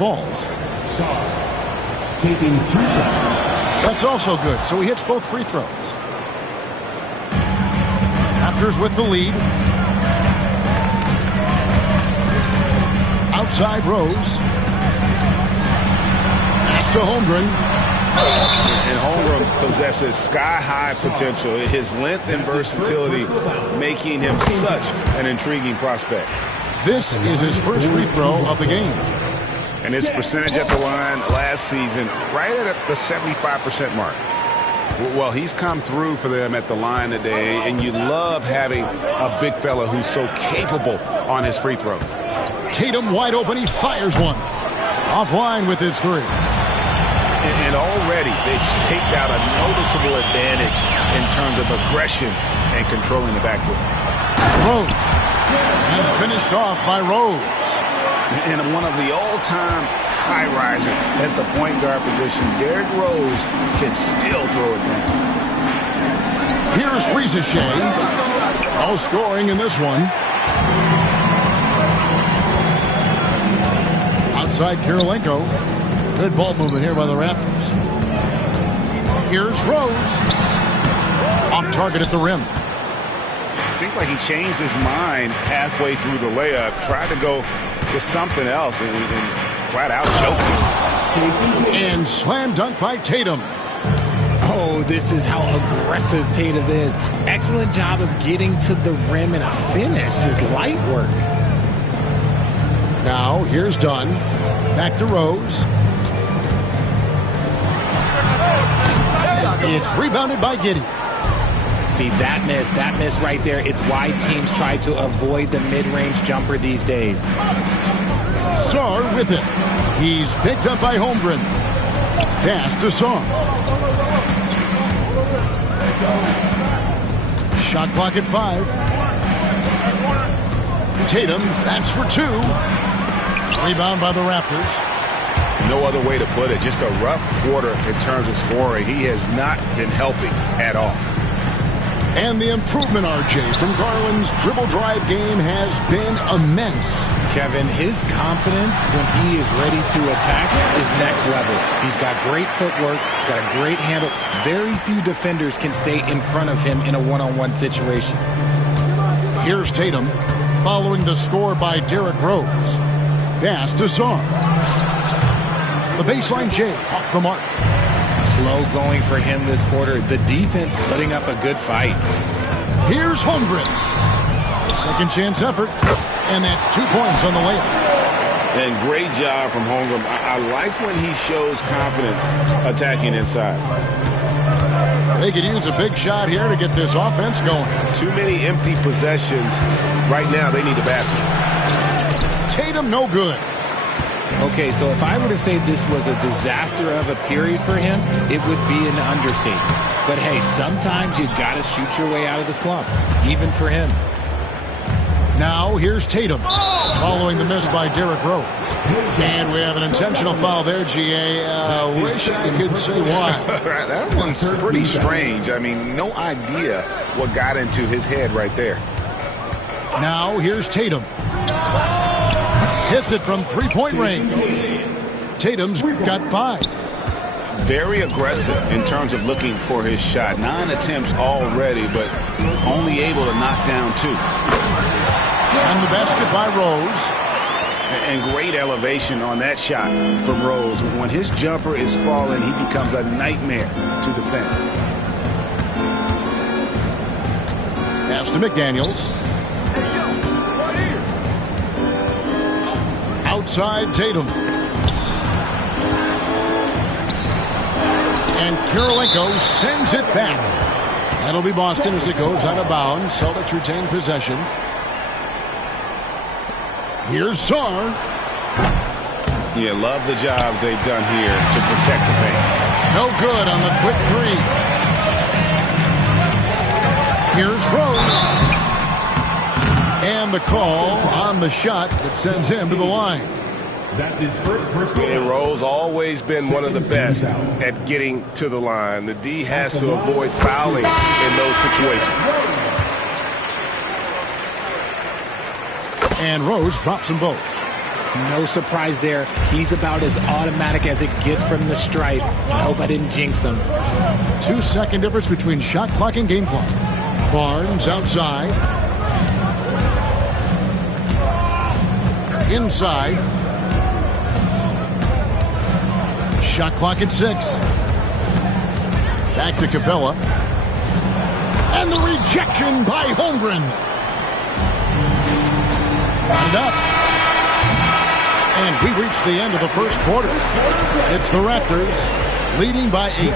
balls. Taking 2 shots. That's also good, so he hits both free throws. Raptors with the lead. Outside Rose. Pass to Holmgren. And Holmgren possesses sky-high potential. His length and versatility making him such an intriguing prospect. This is his first free throw of the game. And his percentage at the line last season, right at the 75% mark. Well, he's come through for them at the line today, and you love having a big fella who's so capable on his free throws. Tatum wide open, he fires one. Offline with his 3. And already they've staked out a noticeable advantage in terms of aggression and controlling the backcourt. Rose. And finished off by Rose. And one of the all-time high-risers at the point guard position, Derrick Rose can still throw it down. Here's Reza-Chet. No scoring in this one. Outside Kirilenko. Good ball movement here by the Raptors. Here's Rose. Off target at the rim. It seemed like he changed his mind halfway through the layup, tried to go to something else, and flat out choked. And slam dunk by Tatum. Oh, this is how aggressive Tatum is. Excellent job of getting to the rim and a finish. Just light work. Now, here's Dunn. Back to Rose. It's rebounded by Gotw. See, that miss right there. It's why teams try to avoid the mid-range jumper these days. Sarr with it. He's picked up by Holmgren. Pass to Sarr. Shot clock at 5. Tatum, that's for 2. Rebound by the Raptors. No other way to put it. Just a rough quarter in terms of scoring. He has not been healthy at all. And the improvement, RJ, from Garland's dribble drive game has been immense. Kevin, his confidence when he is ready to attack is next level. He's got great footwork, got a great handle. Very few defenders can stay in front of him in a one-on-one situation. Here's Tatum, following the score by Derrick Rose. Pass to Sarr. The baseline J off the mark. Slow going for him this quarter. The defense putting up a good fight. Here's Holmgren. Second chance effort. And that's 2 points on the layup. And great job from Holmgren. I like when he shows confidence attacking inside. They could use a big shot here to get this offense going. Too many empty possessions. Right now, they need a basket. Tatum, no good. Okay, so if I were to say this was a disaster of a period for him, it would be an understatement. But hey, sometimes you got to shoot your way out of the slump, even for him. Now here's Tatum, following the miss by Derrick Rose. And we have an intentional foul there, GA. Wish you could say why. That one's pretty strange. I mean, no idea what got into his head right there. Now here's Tatum. Hits it from three-point range. Tatum's got 5. Very aggressive in terms of looking for his shot. 9 attempts already, but only able to knock down 2. And the basket by Rose. And great elevation on that shot from Rose. When his jumper is falling, he becomes a nightmare to defend. Pass to McDaniels. Outside Tatum. And Kirilenko sends it back. That'll be Boston as it goes out of bounds. Celtics retain possession. Here's Sarr. Yeah, love the job they've done here to protect the paint. No good on the quick 3. Here's Rose. And the call on the shot that sends him to the line. That's his first personal. And Rose always been one of the best at getting to the line. The D has to avoid fouling in those situations. And Rose drops them both. No surprise there. He's about as automatic as it gets from the stripe. I hope I didn't jinx him. 2-second difference between shot clock and game clock. Barnes outside. Inside. Shot clock at 6. Back to Capella. And the rejection by Holmgren. Got it up. And we reach the end of the first quarter. It's the Raptors leading by 8.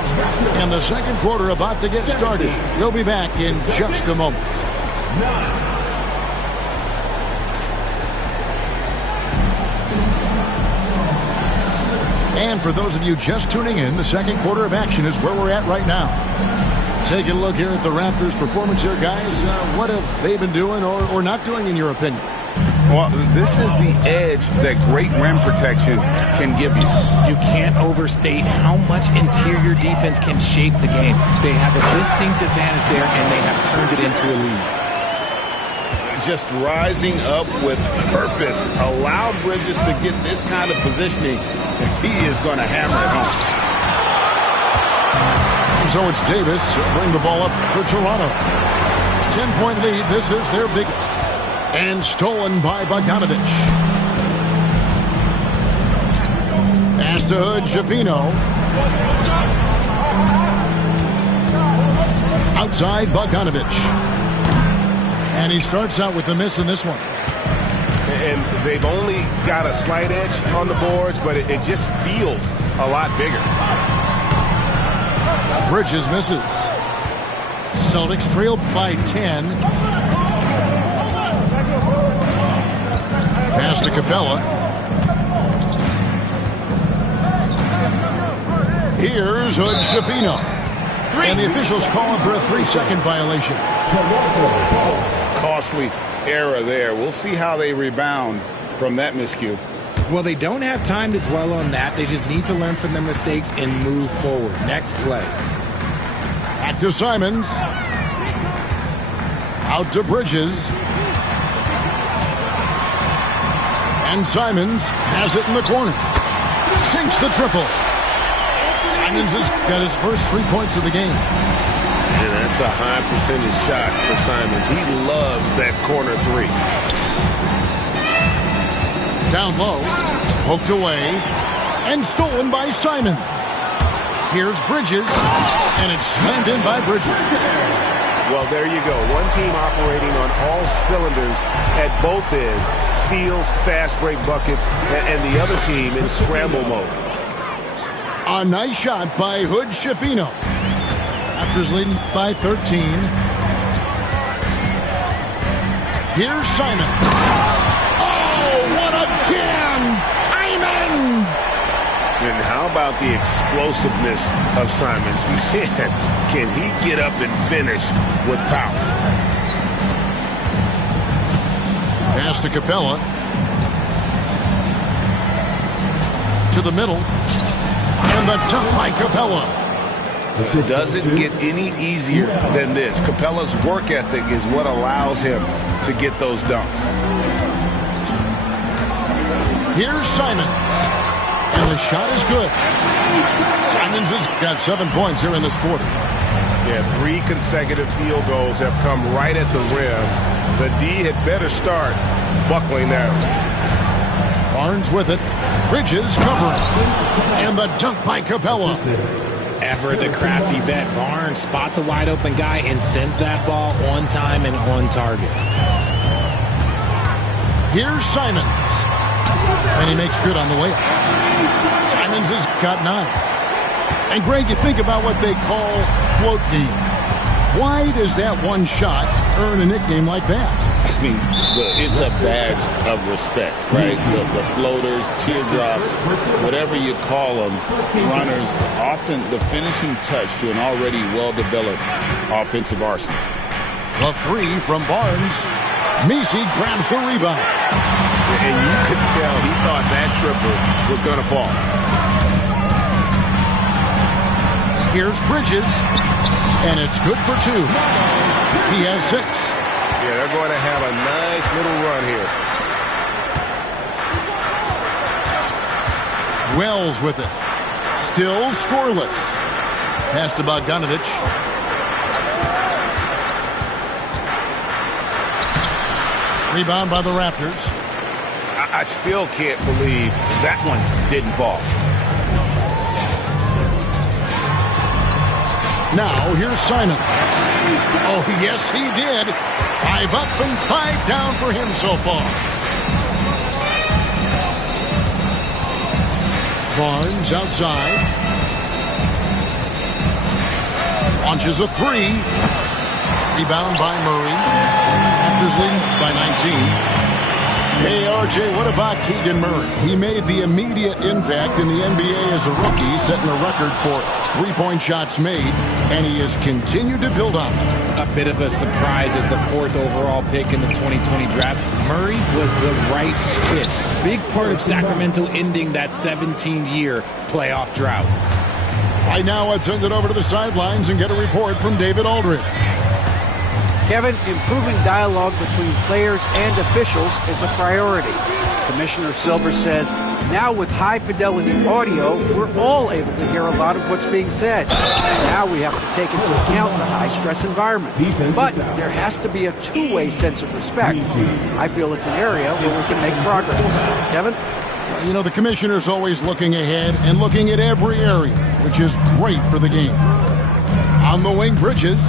And the second quarter about to get started. We'll be back in just a moment. And for those of you just tuning in, the second quarter of action is where we're at right now. Taking a look here at the Raptors' performance here, guys. What have they been doing or not doing, in your opinion? Well, this is the edge that great rim protection can give you. You can't overstate how much interior defense can shape the game. They have a distinct advantage there, and they have turned it into a lead. Just rising up with purpose. Allow Bridges to get this kind of positioning, and he is going to hammer it home. So it's Davis bring the ball up for Toronto. 10-point lead. This is their biggest. And stolen by Bogdanovich. Pass to Hood, Javino. Outside, Bogdanovich. And he starts out with a miss in this one. And they've only got a slight edge on the boards, but it just feels a lot bigger. Bridges misses. Celtics trail by 10. Pass to Capella. Here's Hood Shafino. And the officials calling for a 3-second violation. Costly error there. We'll see how they rebound from that miscue. Well, they don't have time to dwell on that. They just need to learn from their mistakes and move forward. Next play. Back to Simons. Out to Bridges. And Simons has it in the corner. Sinks the triple. Simons has got his first 3 points of the game. And that's a high percentage shot for Simons. He loves that corner 3. Down low. Poked away. And stolen by Simons. Here's Bridges. And it's slammed in by Bridges. Well, there you go. One team operating on all cylinders at both ends. Steals, fast break buckets, and the other team in scramble mode. A nice shot by Hood Shafino. Raptors leading by 13. Here's Simons. Oh, what a jam! Simons! And how about the explosiveness of Simons? Man, can he get up and finish with power? Pass to Capella. To the middle. And the dunk by Capella. It doesn't get any easier than this. Capella's work ethic is what allows him to get those dunks. Here's Simons. And the shot is good. Simons has got 7 points here in this quarter. Yeah, 3 consecutive field goals have come right at the rim. The D had better start buckling down. Barnes with it. Bridges covering. And the dunk by Capella. Ever the crafty vet, Barnes spots a wide open guy and sends that ball on time and on target. Here's Simons. And he makes good on the layup. Simons has got 9. And Greg, you think about what they call float game. Why does that one shot earn a nickname like that? I mean, it's a badge of respect, right? The floaters, teardrops, whatever you call them, runners, often the finishing touch to an already well-developed offensive arsenal. The 3 from Barnes. Messi grabs the rebound. And you could tell he thought that triple was going to fall. Here's Bridges. And it's good for 2. He has 6. Yeah, they're going to have a nice little run here. Wells with it. Still scoreless. Pass to Bogdanovich. Rebound by the Raptors. I still can't believe that one didn't fall. Now, here's Simon. Oh, yes, he did. 5 up and 5 down for him so far. Barnes outside. Launches a 3. Rebound by Murray. Raptors leading by 19. Hey, RJ, what about Keegan Murray? He made the immediate impact in the NBA as a rookie, setting a record for three-point shots made, and he has continued to build on it. A bit of a surprise as the 4th overall pick in the 2020 draft. Murray was the right fit. Big part of Sacramento ending that 17-year playoff drought. Right now, let's send it over to the sidelines and get a report from David Aldridge. Kevin, improving dialogue between players and officials is a priority. Commissioner Silver says, now with high-fidelity audio, we're all able to hear a lot of what's being said. Now we have to take into account the high-stress environment. But there has to be a two-way sense of respect. I feel it's an area where we can make progress. Kevin? You know, the commissioner's always looking ahead and looking at every area, which is great for the game. On the wing, Bridges.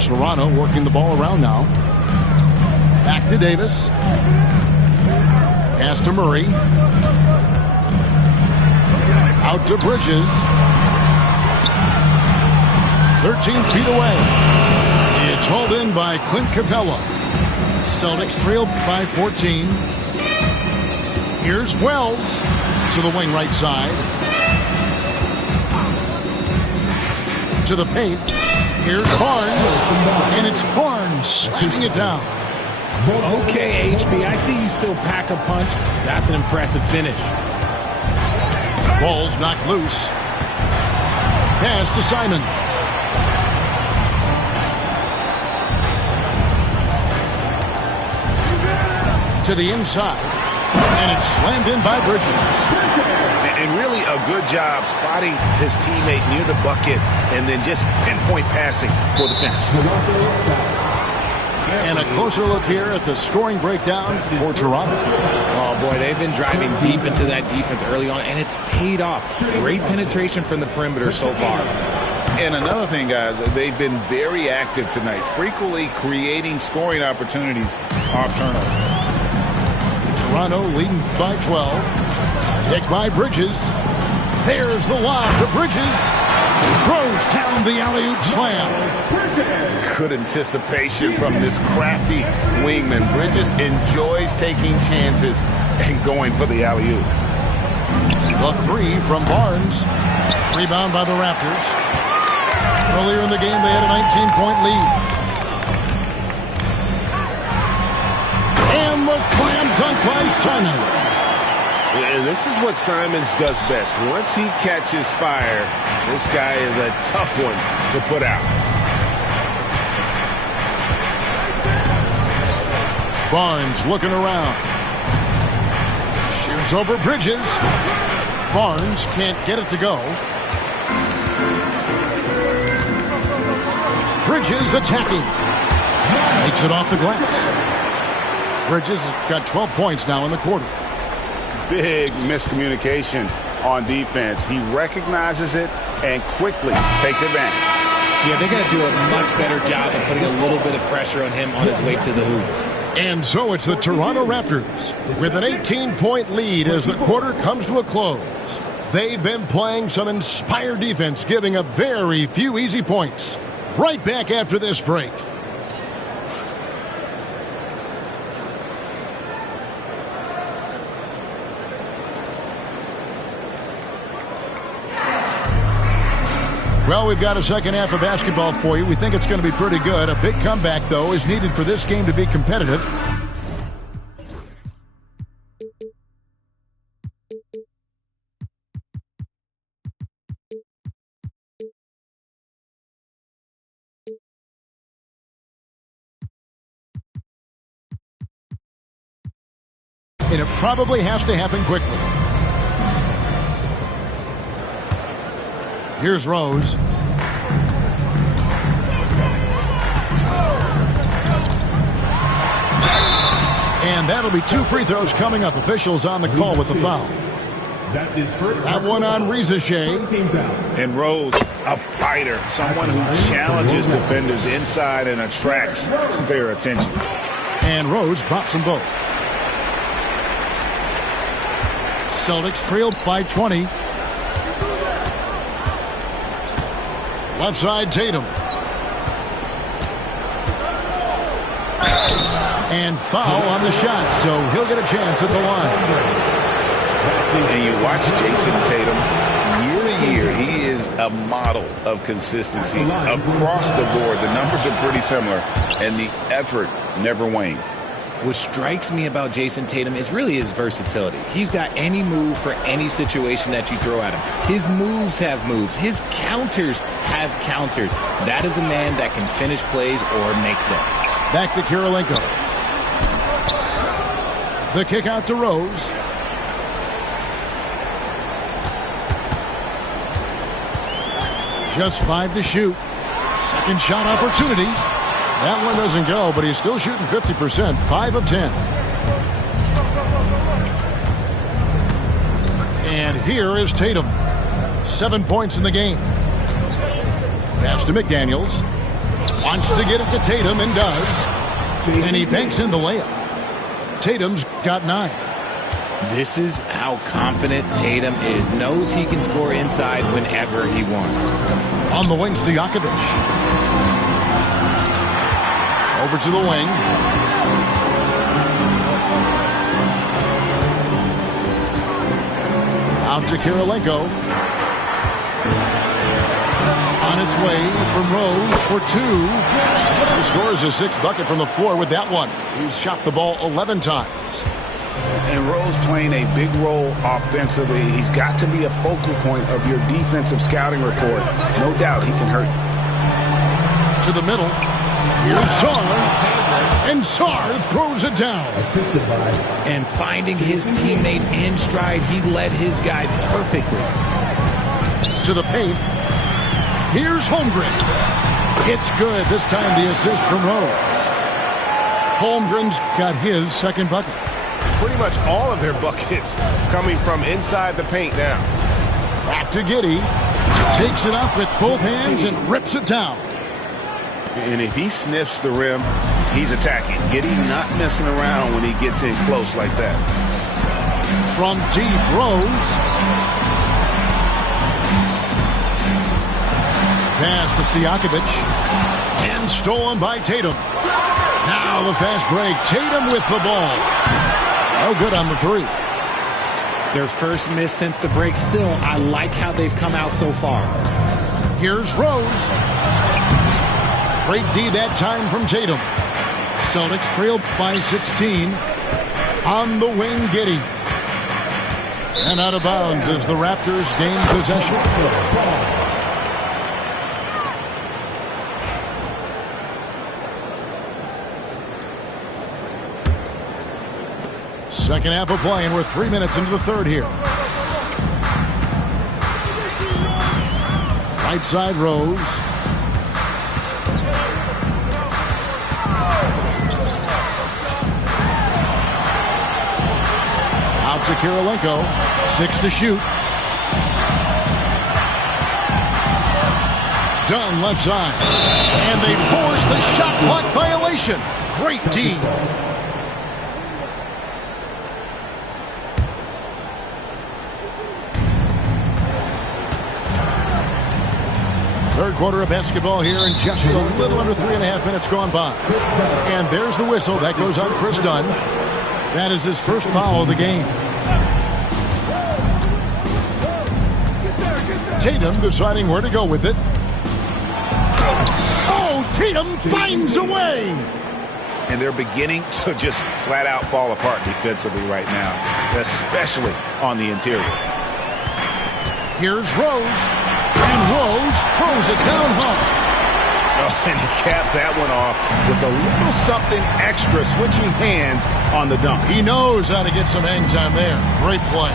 Toronto working the ball around now. Back to Davis. Pass to Murray. Out to Bridges. 13 feet away. It's hauled in by Clint Capella. Celtics trail by 14. Here's Wells to the wing right side. To the paint. Here's Barnes, and it's Barnes slamming it down. Okay, HB, I see you still pack a punch. That's an impressive finish. Ball's knocked loose. Pass to Simons. To the inside, and it's slammed in by Bridges. And really a good job spotting his teammate near the bucket and then just pinpoint passing for the finish. And a closer look here at the scoring breakdown for Toronto. Oh, boy, they've been driving deep into that defense early on, and it's paid off. Great penetration from the perimeter so far. And another thing, guys, they've been very active tonight, frequently creating scoring opportunities off turnovers. Toronto leading by 12. Pick by Bridges. There's the lob to Bridges. Throws down the alley-oop slam. Good anticipation from this crafty wingman. Bridges enjoys taking chances and going for the alley-oop. The 3 from Barnes. Rebound by the Raptors. Earlier in the game, they had a 19-point lead. And the slam dunk by Simon. And this is what Simons does best. Once he catches fire, this guy is a tough one to put out. Barnes looking around. Shoots over Bridges. Barnes can't get it to go. Bridges attacking. Makes it off the glass. Bridges got 12 points now in the quarter. Big miscommunication on defense. He recognizes it and quickly takes advantage. Yeah, they're going to do a much better job of putting a little bit of pressure on him on his way to the hoop. And so it's the Toronto Raptors with an 18-point lead as the quarter comes to a close. They've been playing some inspired defense, giving up very few easy points. Right back after this break. Well, we've got a second half of basketball for you. We think it's going to be pretty good. A big comeback, though, is needed for this game to be competitive. and it probably has to happen quickly. Here's Rose. And that'll be 2 free throws coming up. Officials on the call with the foul. That's his first. That one on Reza-Chet. And Rose, a fighter, someone who challenges defenders inside and attracts their attention. And Rose drops them both. Celtics trail by 20. Left side, Tatum. And foul on the shot, so he'll get a chance at the line. And you watch Jason Tatum, year to year, he is a model of consistency across the board. The numbers are pretty similar, and the effort never wanes. What strikes me about Jason Tatum is really his versatility. He's got any move for any situation that you throw at him. His moves have moves. His counters have counters. That is a man that can finish plays or make them. Back to Kirilenko. The kick out to Rose. Just 5 to shoot. Second shot opportunity. That one doesn't go, but he's still shooting 50%. 5 of 10. And here is Tatum. 7 points in the game. Pass to McDaniels. Wants to get it to Tatum and does. And he banks in the layup. Tatum's got 9. This is how confident Tatum is. Knows he can score inside whenever he wants. On the wings to Jokovic. Over to the wing. Out to Kirilenko. On its way from Rose for 2. He scores a 6th bucket from the floor with that one. He's shot the ball 11 times. And Rose playing a big role offensively. He's got to be a focal point of your defensive scouting report. No doubt he can hurt you. To the middle. Here's Sarr. And Sarr throws it down. And finding his teammate in stride, he led his guy perfectly. To the paint. Here's Holmgren. It's good. This time the assist from Rose. Holmgren's got his 2nd bucket. Pretty much all of their buckets coming from inside the paint now. Back to Giddey. Takes it up with both hands and rips it down. And if he sniffs the rim, he's attacking. Giddey not messing around when he gets in close like that. From deep, Rose. Pass to Stojakovic. And stolen by Tatum. Now the fast break. Tatum with the ball. No good on the 3. Their first miss since the break. Still, I like how they've come out so far. Here's Rose. Great D that time from Tatum. Celtics trail by 16. On the wing, Giddey. And out of bounds as the Raptors gain possession. Second half of play, and we're 3 minutes into the 3rd here. Right side, Rose. Out to Kirilenko. 6 to shoot. Dunn left side. And they force the shot clock violation. Great D. Third quarter of basketball here, and just a little under 3.5 minutes gone by. And there's the whistle. That goes on Chris Dunn. That is his first foul of the game. Tatum deciding where to go with it. Oh, Tatum finds a way. And they're beginning to just flat out fall apart defensively right now, especially on the interior. Here's Rose. And Rose throws it down home. Oh, and he capped that one off with a little something extra, switching hands on the dunk. He knows how to get some hang time there. Great play.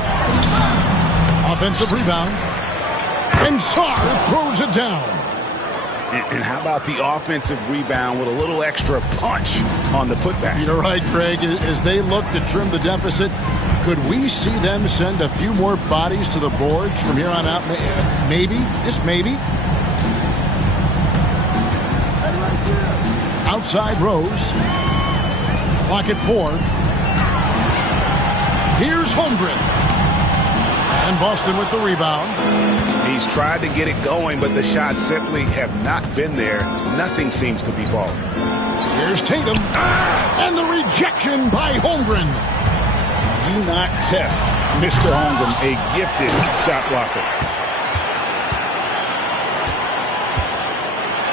Offensive rebound. And Sarr throws it down. And how about the offensive rebound with a little extra punch on the putback? You're right, Greg. As they look to trim the deficit, could we see them send a few more bodies to the boards from here on out? Maybe. Just maybe. Outside Rose. Clock at 4. Here's Holmgren. And Boston with the rebound. He's tried to get it going, but the shots simply have not been there. Nothing seems to be falling. Here's Tatum. And the rejection by Holmgren. Do not test Mr. Holmgren, a gifted shot blocker.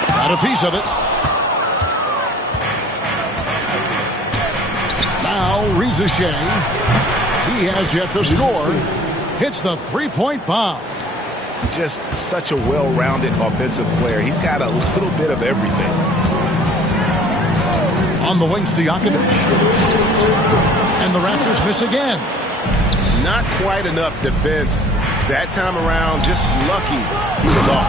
Got a piece of it. Now Reza-Shea. He has yet to score. Hits the three-point bomb. Just such a well-rounded offensive player. He's got a little bit of everything. On the wings to Stojakovic. And the Raptors miss again. Not quite enough defense that time around. Just lucky he was off.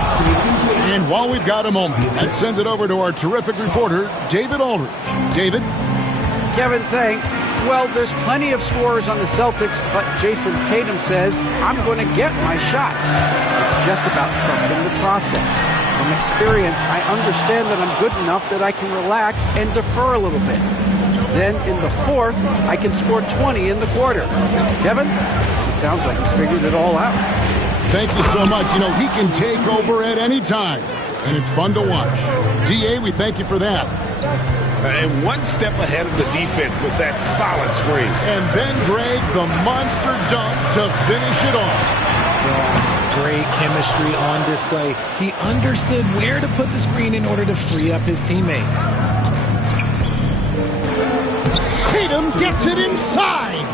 And while we've got a moment, let's send it over to our terrific reporter, David Aldridge. David? Kevin, thanks. Well, there's plenty of scorers on the Celtics, but Jason Tatum says, I'm going to get my shots. It's just about trusting the process. From experience, I understand that I'm good enough that I can relax and defer a little bit. Then in the fourth, I can score 20 in the quarter. Kevin, it sounds like he's figured it all out. Thank you so much. You know, he can take over at any time, and it's fun to watch. D.A., we thank you for that. And one step ahead of the defense with that solid screen. And then, Greg, the monster dunk to finish it off. Yeah, great chemistry on display. He understood where to put the screen in order to free up his teammate. Tatum gets it inside.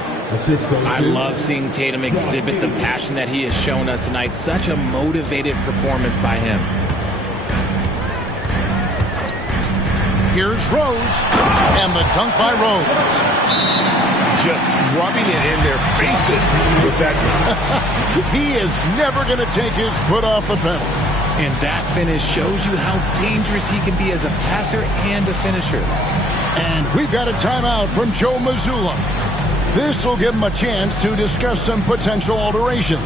I love seeing Tatum exhibit the passion that he has shown us tonight. Such a motivated performance by him. Here's Rose, and the dunk by Rose. Just rubbing it in their faces with that. He is never going to take his foot off the pedal. And that finish shows you how dangerous he can be as a passer and a finisher. And we've got a timeout from Joe Mazzulla. This will give him a chance to discuss some potential alterations.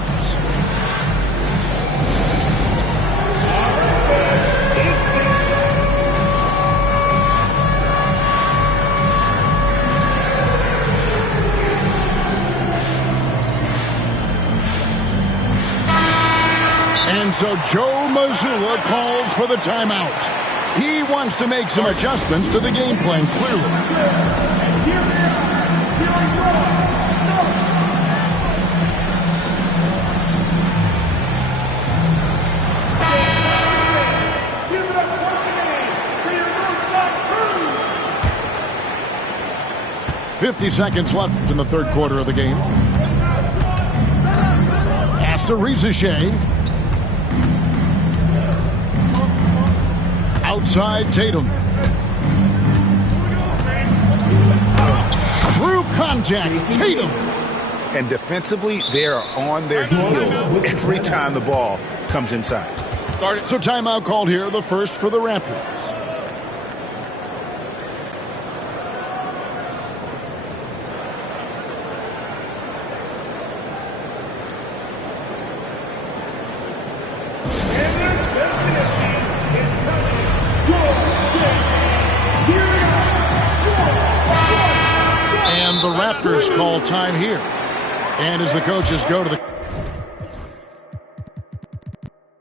And so Joe Mazzulla calls for the timeout. He wants to make some adjustments to the game plan, clearly. 50 seconds left in the third quarter of the game. Pass to Reza-Shea. Outside Tatum. Through contact, Tatum. And defensively, they are on their heels every time the ball comes inside. So timeout called here, the first for the Raptors. And the Raptors call time here. And as the coaches go to the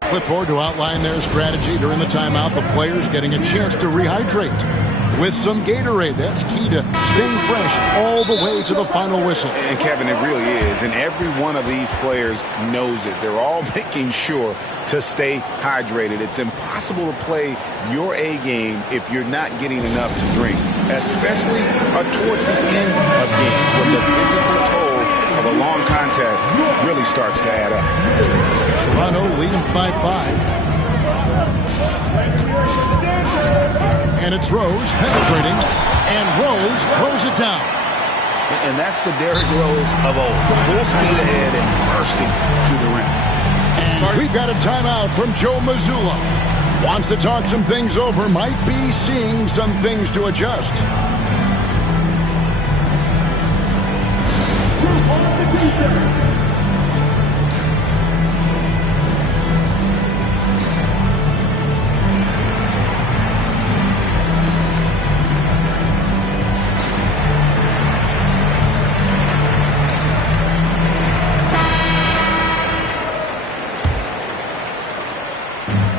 clipboard to outline their strategy during the timeout, the players getting a chance to rehydrate with some Gatorade. That's key to staying fresh all the way to the final whistle. And Kevin, it really is. And every one of these players knows it. They're all making sure to stay hydrated. It's impossible to play your A game if you're not getting enough to drink, especially towards the end of games when the physical toll of a long contest really starts to add up. Toronto leading by 5. And it's Rose penetrating, and Rose throws it down. And that's the Derrick Rose of old. Full speed ahead and bursting to the rim. And we've got a timeout from Joe Mazzulla. Wants to talk some things over, might be seeing some things to adjust.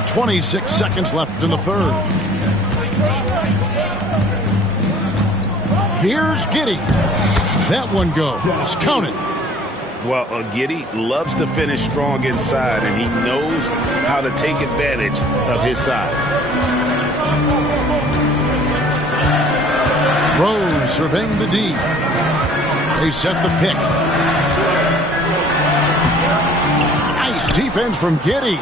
.26 seconds left in the third. Here's Giddy. That one goes. Count it. Well, Giddy loves to finish strong inside, and he knows how to take advantage of his size. Rose surveying the D. They set the pick. Nice defense from Giddy.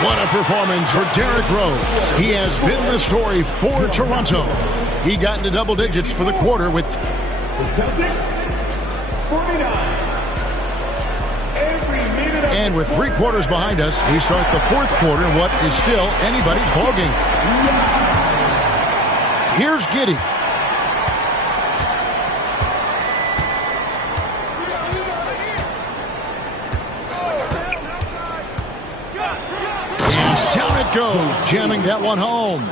What a performance for Derrick Rose. He has been the story for Toronto. He got into double digits for the quarter with... And with 3 quarters behind us, we start the fourth quarter in what is still anybody's ballgame. Here's Giddy. And down it goes, jamming that one home.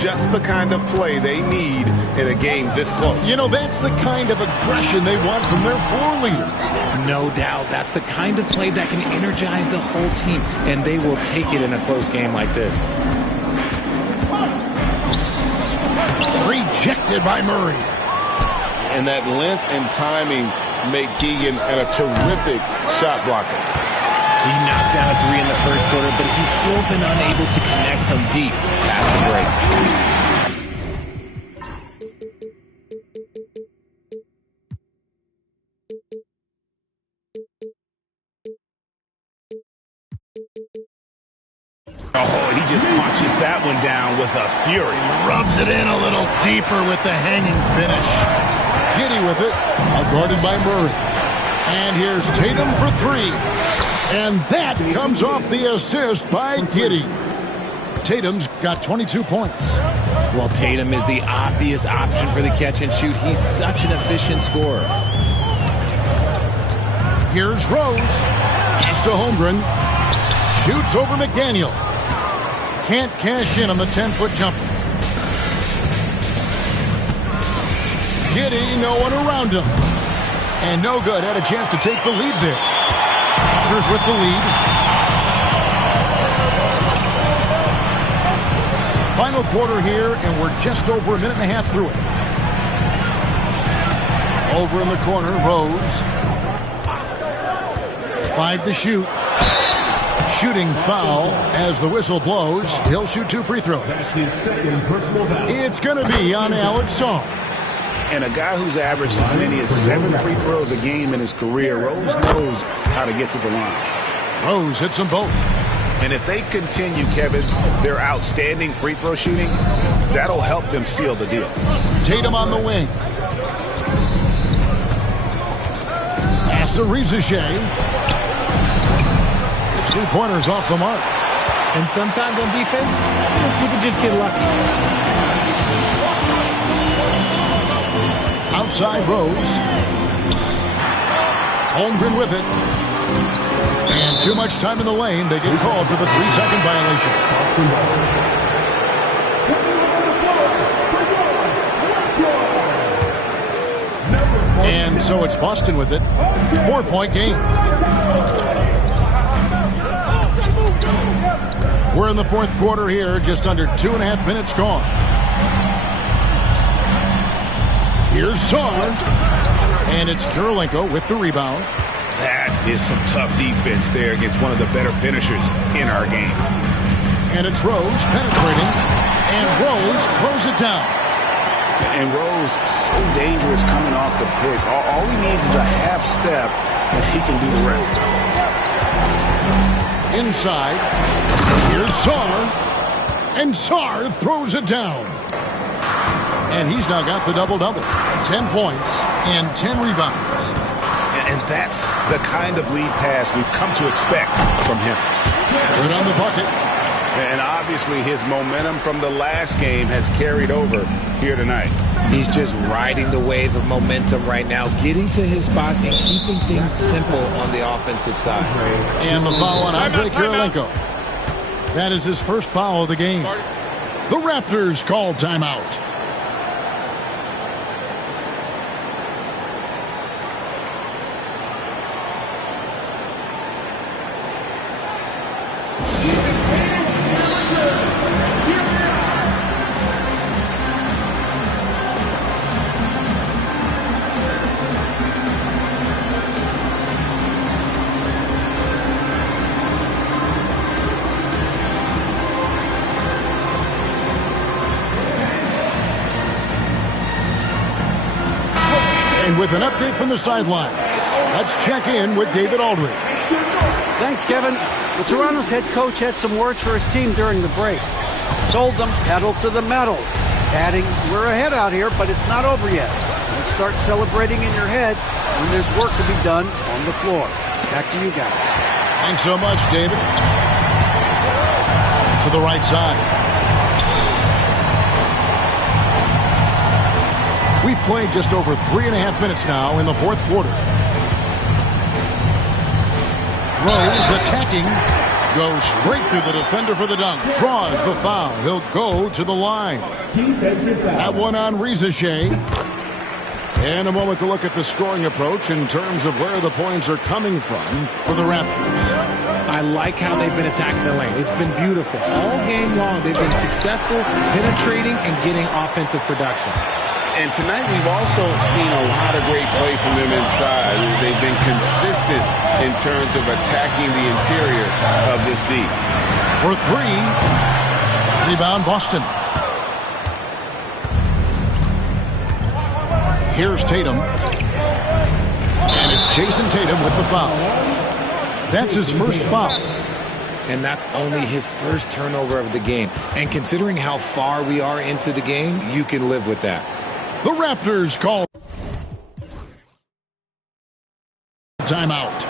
Just the kind of play they need in a game this close. You know, that's the kind of aggression they want from their floor leader. No doubt. That's the kind of play that can energize the whole team, and they will take it in a close game like this. Rejected by Murray. And that length and timing make Keegan a terrific shot blocker. He knocked down a 3 in the first quarter, but he's still been unable to connect from deep past the break. Oh, he just punches that one down with a fury. Rubs it in a little deeper with the hanging finish. Giddy with it, guarded by Murray. And here's Tatum for 3. And that comes off the assist by Giddy. Tatum's got 22 points. Well, Tatum is the obvious option for the catch and shoot. He's such an efficient scorer. Here's Rose. Pass to Holmgren. Shoots over McDaniel. Can't cash in on the 10-foot jumper. Giddy, no one around him. And no good. Had a chance to take the lead there. Raptors with the lead. Final quarter here, and we're just over a minute and a half through it. Over in the corner, Rose. 5 to shoot. Shooting foul as the whistle blows. He'll shoot 2 free throws. It's going to be on Alex Song. And a guy who's averaged as many as 7 free throws a game in his career, Rose knows how to get to the line. Rose hits them both. And if they continue, Kevin, their outstanding free throw shooting, that'll help them seal the deal. Tatum on the wing. Pass to Reza-Shea. His 3-pointers off the mark. And sometimes on defense, you can just get lucky. Outside Rose. Holmgren with it. And too much time in the lane. They get called for the 3-second violation. And so it's Boston with it. 4-point game. We're in the fourth quarter here. Just under 2.5 minutes gone. Here's Saar. And it's Kirilenko with the rebound. That is some tough defense there against one of the better finishers in our game. And it's Rose penetrating. And Rose throws it down. And Rose, so dangerous coming off the pick. All he needs is a half step, and he can do the rest. Inside. Here's Saar. And Sarr throws it down. And he's now got the double-double. 10 points and 10 rebounds. And that's the kind of lead pass we've come to expect from him. Good on the bucket. And obviously his momentum from the last game has carried over here tonight. He's just riding the wave of momentum right now, getting to his spots and keeping things simple on the offensive side. And the foul on Andre Kirilenko. That is his first foul of the game. The Raptors call timeout. With an update from the sideline, let's check in with David Aldridge. Thanks, Kevin. The Toronto's head coach had some words for his team during the break. Told them pedal to the metal, adding, we're ahead out here, but it's not over yet. Don't start celebrating in your head when there's work to be done on the floor. Back to you guys. Thanks so much, David. To the right side. We've played just over 3.5 minutes now in the fourth quarter. Rose attacking. Goes straight through the defender for the dunk. Draws the foul. He'll go to the line. That one on Reza-Shea. And a moment to look at the scoring approach in terms of where the points are coming from for the Raptors. I like how they've been attacking the lane. It's been beautiful. All game long, they've been successful penetrating and getting offensive production. And tonight we've also seen a lot of great play from them inside. They've been consistent in terms of attacking the interior of this D. For three. Rebound Boston. Here's Tatum. And it's Jason Tatum with the foul. That's his first foul. And that's only his first turnover of the game. And considering how far we are into the game, you can live with that. The Raptors call timeout.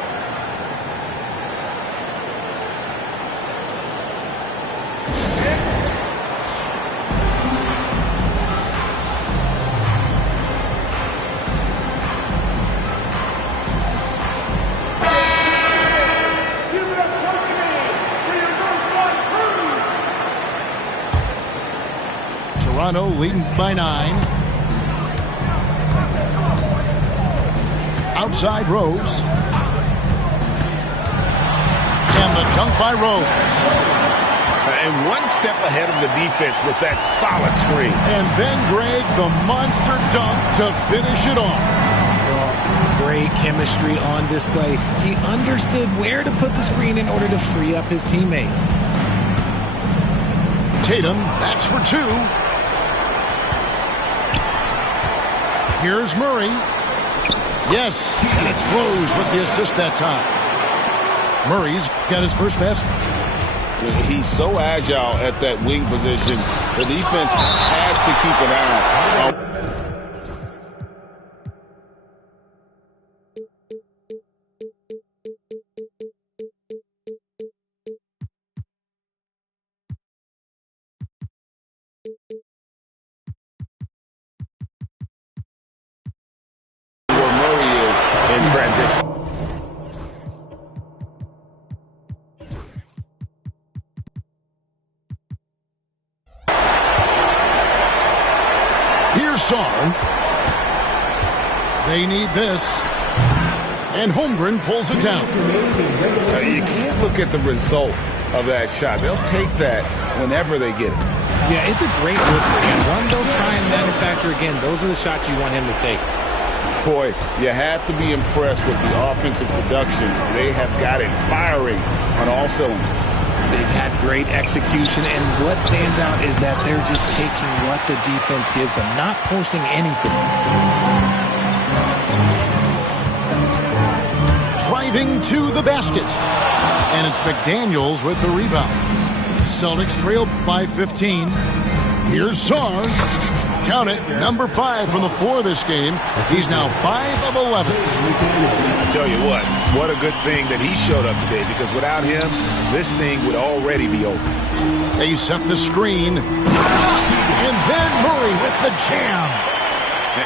Toronto leading by 9. Outside Rose. And the dunk by Rose. And one step ahead of the defense with that solid screen. And then, Greg, the monster dunk to finish it off. Great chemistry on display. He understood where to put the screen in order to free up his teammate. Tatum, that's for 2. Here's Murray. Yes, and it's Rose with the assist that time. Murray's got his first basket. He's so agile at that wing position. The defense has to keep an eye on. Where Murray is in transition. Here's Sarr. They need this. And Holmgren pulls it down. You can't look at the result of that shot. They'll take that whenever they get it. Yeah, it's a great look for him. One they'll try and manufacture again. Those are the shots you want him to take. Boy, you have to be impressed with the offensive production. They have got it firing on all cylinders. They've had great execution, and what stands out is that they're just taking what the defense gives them, not forcing anything. Driving to the basket. And it's McDaniels with the rebound. Celtics trail by 15. Here's Sarr. Count it, number 5 from the floor this game. He's now 5 of 11. I tell you what a good thing that he showed up today, because without him, this thing would already be over. They set the screen. And then Murray with the jam.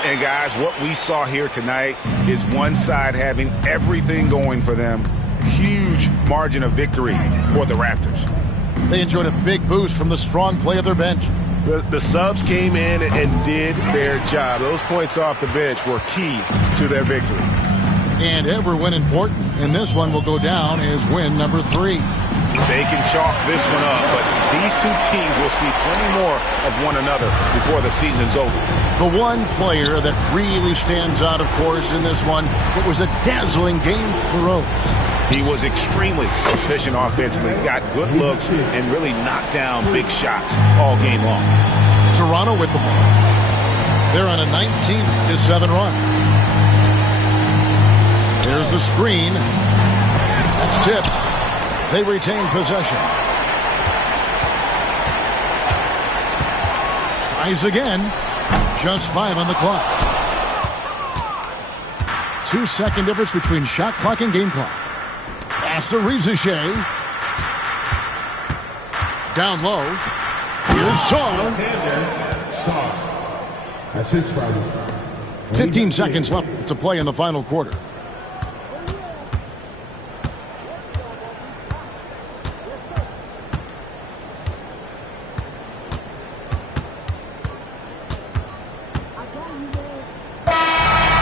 And guys, what we saw here tonight is one side having everything going for them. Huge margin of victory for the Raptors. They enjoyed a big boost from the strong play of their bench. The subs came in and did their job. Those points off the bench were key to their victory. And every win important. And this one will go down as win number 3. They can chalk this one up, but these two teams will see plenty more of one another before the season's over. The one player that really stands out, of course, in this one, it was a dazzling game for Rose. He was extremely efficient offensively, got good looks, and really knocked down big shots all game long. Toronto with the ball. They're on a 19-7 run. There's the screen. That's tipped. They retain possession. Tries again. Just 5 on the clock. 2-second difference between shot clock and game clock. Pass to Reza-Chet. Down low. Here's Sarr. Assist from 15 seconds left to play in the final quarter.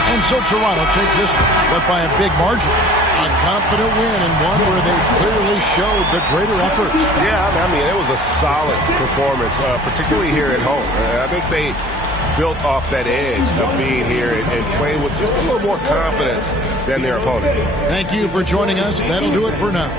And so Toronto takes this one, but by a big margin. A confident win, and one where they clearly showed the greater effort. Yeah, I mean, it was a solid performance, particularly here at home. I think they built off that edge of being here and playing with just a little more confidence than their opponent. Thank you for joining us. That'll do it for now.